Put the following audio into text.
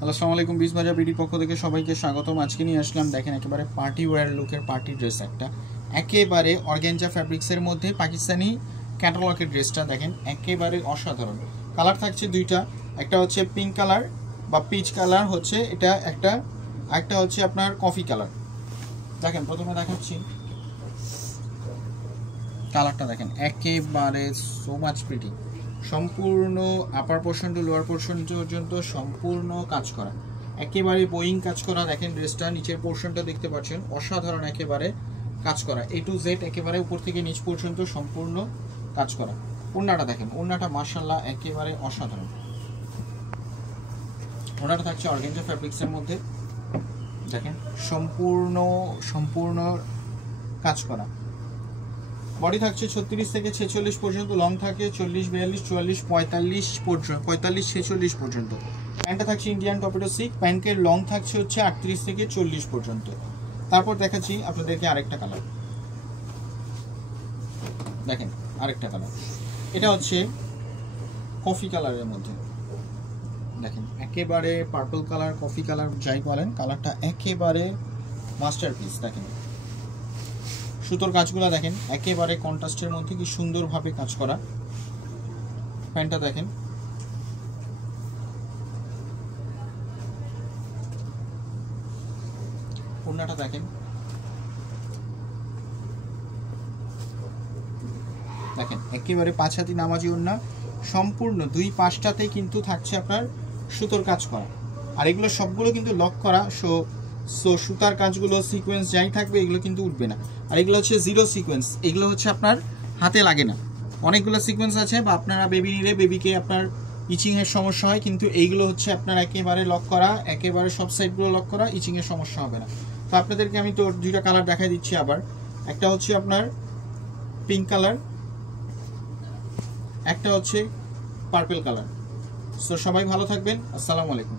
Hello, আসসালামু আলাইকুম। বিজবাজার বিডির পক্ষ থেকে সবাইকে স্বাগতম। আজকে নিয়ে আসলাম, দেখেন, একেবারে পার্টি ওয়্যার লুকের পার্টি ড্রেস একটা, একেবারে অর্গানজা ফ্যাব্রিক্সের মধ্যে পাকিস্তানি ক্যাটালগের ড্রেসটা দেখেন, একেবারে অসাধারণ। কালার থাকছে দুইটা, একটা হচ্ছে পিঙ্ক কালার বা পিচ কালার হচ্ছে এটা একটা হচ্ছে আপনার কফি কালার। দেখেন, প্রথমে দেখাচ্ছি কালারটা, দেখেন একেবারে সো মাচ প্রিটি। সম্পূর্ণ upper portion to lower portion পর্যন্ত সম্পূর্ণ কাজ করা, একেবারে বোয়িং কাজ করা। দেখেন ড্রেসটা নিচের পোর্শনটা দেখতে পাচ্ছেন, অসাধারণ একেবারে কাজ করা, A to Z একেবারে উপর থেকে নিচ পর্যন্ত সম্পূর্ণ কাজ করা। ওড়নাটা দেখেন, ওড়নাটা মাশাআল্লাহ একেবারে অসাধারণ। ওড়নাটা থাকছে অর্গানজা ফ্যাব্রিক্সের মধ্যে, দেখেন সম্পূর্ণ কাজ করা। বডি থাকছে 36 থেকে 46 পর্যন্ত, লং থাকে 40, 42, 44, 45 পর্যন্ত, 45, 46 পর্যন্ত। প্যান্টটা থাকছে ইন্ডিয়ান টপেটো সিল্ক, প্যান্টের লং থাকছে হচ্ছে 38 থেকে 40 পর্যন্ত। তারপর দেখাচ্ছি আপনাদেরকে আরেকটা কালার, দেখেন আরেকটা কালার, এটা হচ্ছে কফি কালারের মধ্যে। দেখেন একেবারে পার্পল কালার, কফি কালার যাই বলেন, কালারটা একেবারে মাস্টারপিস। দেখেন সুতোর কাজগুলো দেখেন, একেবারে কন্ট্রাস্টের মধ্যে কি সুন্দরভাবে কাজ করা। প্যান্টটা দেখেন, ওড়নাটা দেখেন, দেখেন একেবারে 5 হাতি নামাজি ওড়না, সম্পূর্ণ দুই পাশটাতেই কিন্তু থাকছে আপনার সুতোর কাজ করা। আর এগুলো সবগুলো কিন্তু লক করা, সো সুতার কাজগুলো সিকোয়েন্স যাই থাকবে এগুলো কিন্তু উঠবে না। আর এগুলো হচ্ছে জিরো সিকোয়েন্স, এগুলো হচ্ছে আপনার হাতে লাগে না। অনেকগুলো সিকোয়েন্স আছে, বা আপনারা বেবি নিলে বেবিকে আপনার ইচিংয়ের সমস্যা হয়, কিন্তু এইগুলো হচ্ছে আপনার একেবারে লক করা, একেবারে সব সাইডগুলো লক করা, ইচিংয়ের সমস্যা হবে না। তো আপনাদেরকে আমি তো দুইটা কালার দেখাই দিচ্ছি আবার। একটা হচ্ছে আপনার পিঙ্ক কালার, একটা হচ্ছে পার্পল কালার। সো সবাই ভালো থাকবেন, আসসালামু আলাইকুম।